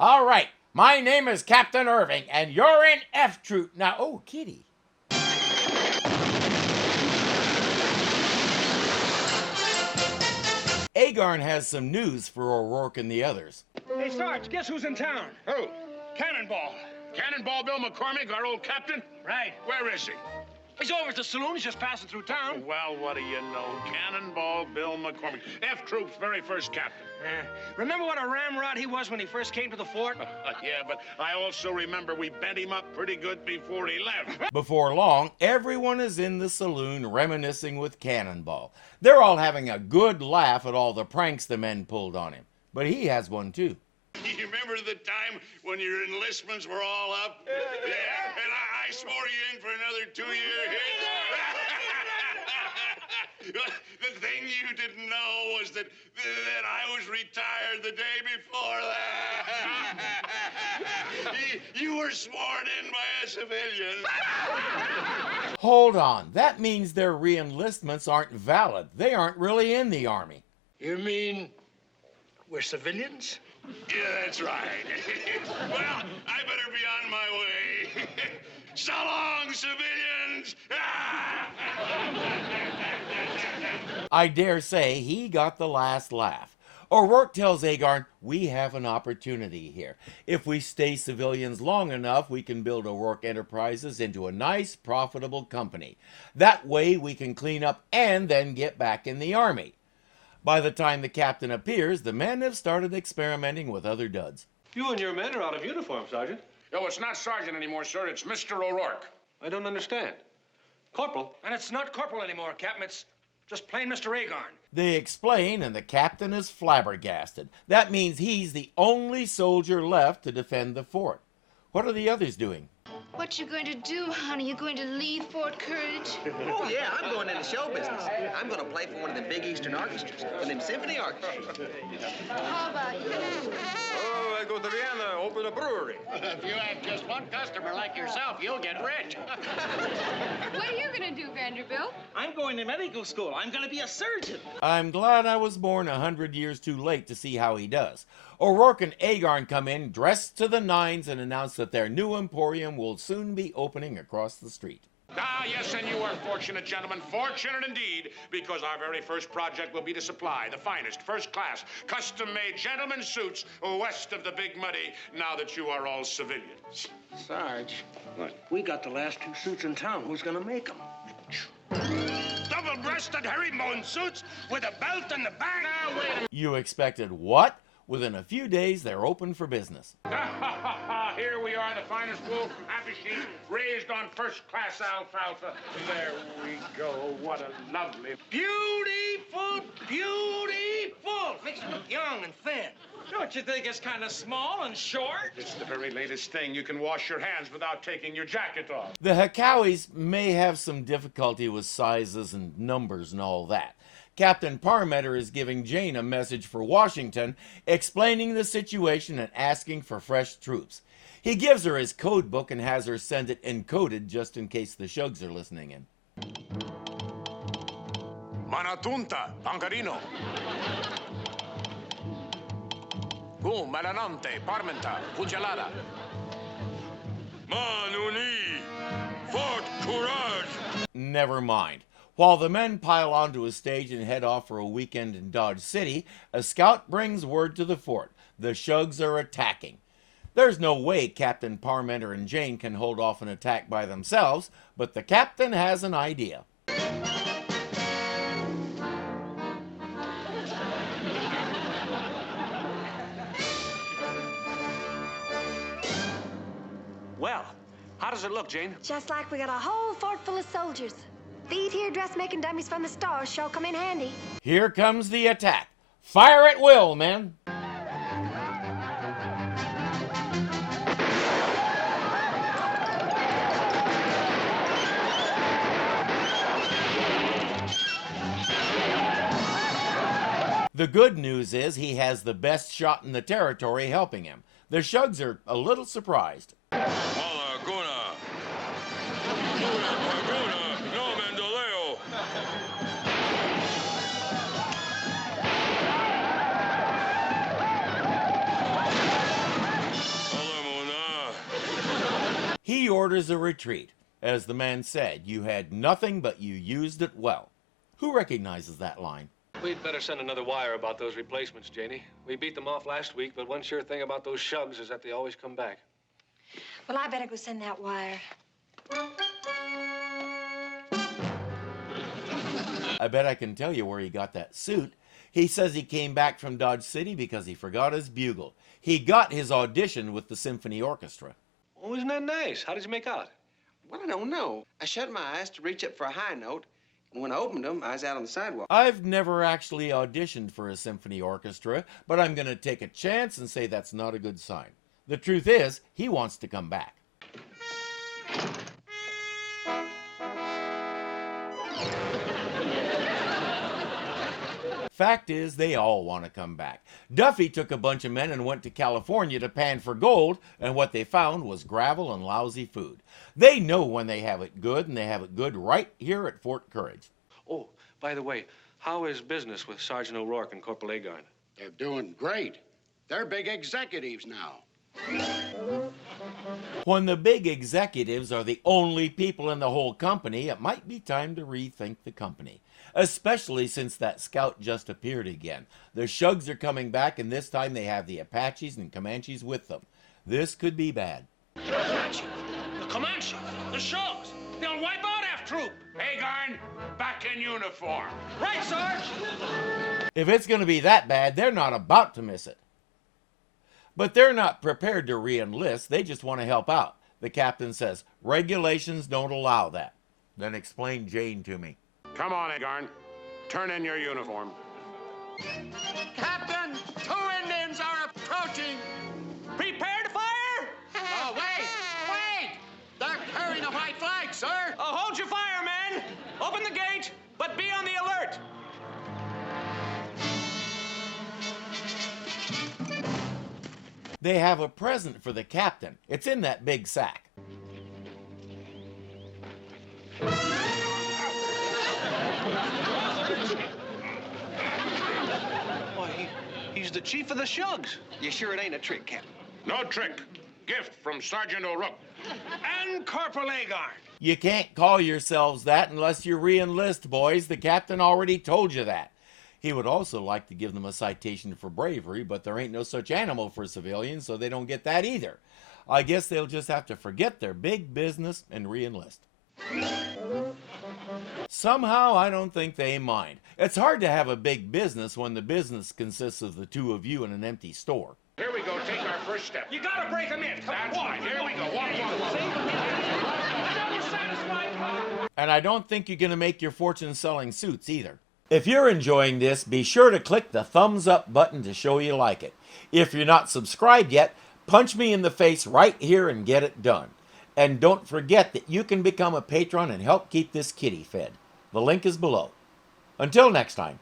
All right, my name is Captain Irving, and you're in F Troop. Now, oh, kitty. Agarn has some news for O'Rourke and the others. Hey, Sarge, guess who's in town? Who? Cannonball. Cannonball Bill McCormick, our old captain? Right. Where is he? He's over at the saloon. He's just passing through town. Well, what do you know? Cannonball Bill McCormick, F Troop's very first captain. Remember what a ramrod he was when he first came to the fort? Yeah, but I also remember we bent him up pretty good before he left. Before long, everyone is in the saloon reminiscing with Cannonball. They're all having a good laugh at all the pranks the men pulled on him. But he has one too. You remember the time when your enlistments were all up? Yeah. And I swore you in for another 2-year hit. The thing you didn't know was that I was retired the day before that. You were sworn in by a civilian. Hold on, that means their re-enlistments aren't valid. They aren't really in the Army. You mean we're civilians? Yeah, that's right. Well, I better be on my way. So long, civilians! I dare say he got the last laugh. O'Rourke tells Agarn, we have an opportunity here. If we stay civilians long enough, we can build O'Rourke Enterprises into a nice, profitable company. That way we can clean up and then get back in the Army. By the time the captain appears, the men have started experimenting with other duds. You and your men are out of uniform, Sergeant. No, it's not Sergeant anymore, sir. It's Mr. O'Rourke. I don't understand. Corporal. And it's not Corporal anymore, Captain. It's just plain Mr. Agarn. They explain, and the captain is flabbergasted. That means he's the only soldier left to defend the fort. What are the others doing? What you going to do, honey? You going to leave Fort Courage? Oh, yeah, I'm going into show business. I'm going to play for one of the big Eastern orchestras, one of them symphony orchestras. How about you? Oh, I go to Vienna, open a brewery. If you have just one customer like yourself, you'll get rich. What are you going to do, Vanderbilt? I'm going to medical school. I'm going to be a surgeon. I'm glad I was born 100 years too late to see how he does. O'Rourke and Agarn come in dressed to the nines and announce that their new emporium will soon be opening across the street. Ah, yes, and you are fortunate, gentlemen, fortunate indeed, because our very first project will be to supply the finest, first-class, custom-made gentlemen's suits west of the Big Muddy, now that you are all civilians. Sarge, what? We got the last 2 suits in town. Who's going to make them? Double-breasted herringbone suits with a belt in the back. Now, wait a minute. You expected what? Within a few days, they're open for business. Here we are, the finest wool from Haberdasher, raised on first-class alfalfa. There we go. What a lovely... Beautiful, beautiful. Makes you look young and thin. Don't you think it's kind of small and short? It's the very latest thing. You can wash your hands without taking your jacket off. The Hakawis may have some difficulty with sizes and numbers and all that. Captain Parmenter is giving Jane a message for Washington, explaining the situation and asking for fresh troops. He gives her his code book and has her send it encoded just in case the Shugs are listening in. Manatunta, Pancarino. Gum, Melanante, Parmenta, Pujalada. Manuni, Fort Courage. Never mind. While the men pile onto a stage and head off for a weekend in Dodge City, a scout brings word to the fort. The Shugs are attacking. There's no way Captain Parmenter and Jane can hold off an attack by themselves, but the captain has an idea. Well, how does it look, Jane? Just like we got a whole fort full of soldiers. These here dressmaking dummies from the stars sure come in handy. Here comes the attack. Fire at will, men. The good news is he has the best shot in the territory helping him. The Shugs are a little surprised. He orders a retreat. As the man said, you had nothing, but you used it well. Who recognizes that line? We'd better send another wire about those replacements, Janie. We beat them off last week, but one sure thing about those Shugs is that they always come back. Well, I better go send that wire. I bet I can tell you where he got that suit. He says he came back from Dodge City because he forgot his bugle. He got his audition with the symphony orchestra. Oh, isn't that nice? How did you make out? Well, I don't know. I shut my eyes to reach up for a high note, and when I opened them, I was out on the sidewalk. I've never actually auditioned for a symphony orchestra, but I'm going to take a chance and say that's not a good sign. The truth is, he wants to come back. Fact is, they all want to come back. Duffy took a bunch of men and went to California to pan for gold, and what they found was gravel and lousy food. They know when they have it good, and they have it good right here at Fort Courage. Oh, by the way, how is business with Sergeant O'Rourke and Corporal Agarn? They're doing great. They're big executives now. When the big executives are the only people in the whole company, it might be time to rethink the company. Especially since that scout just appeared again. The Shugs are coming back, and this time they have the Apaches and Comanches with them. This could be bad. The Comanche, the Shugs, they'll wipe out F Troop. Agarn, back in uniform. Right, Sarge. If it's going to be that bad, they're not about to miss it. But they're not prepared to re-enlist. They just want to help out. The captain says, regulations don't allow that. Then explain Jane to me. Come on, Agarn. Turn in your uniform. Captain, 2 Indians are approaching. Prepare to fire. Oh, wait. They're carrying a white flag, sir. Oh, hold your fire, men. Open the gate, but be on the alert. They have a present for the captain. It's in that big sack. Why, he's the chief of the Shugs. You sure it ain't a trick, Captain? No trick. Gift from Sergeant O'Rourke. And Corporal Agarn. You can't call yourselves that unless you re-enlist, boys. The captain already told you that. He would also like to give them a citation for bravery, but there ain't no such animal for civilians, so they don't get that either. I guess they'll just have to forget their big business and re-enlist. Somehow, I don't think they mind. It's hard to have a big business when the business consists of the two of you in an empty store. Here we go. Take our first step. You gotta break them in. Come That's on. right. Here we go. Walk. You're satisfied? And I don't think you're going to make your fortune selling suits either. If you're enjoying this, be sure to click the thumbs up button to show you like it. If you're not subscribed yet, punch me in the face right here and get it done. And don't forget that you can become a patron and help keep this kitty fed. The link is below. Until next time.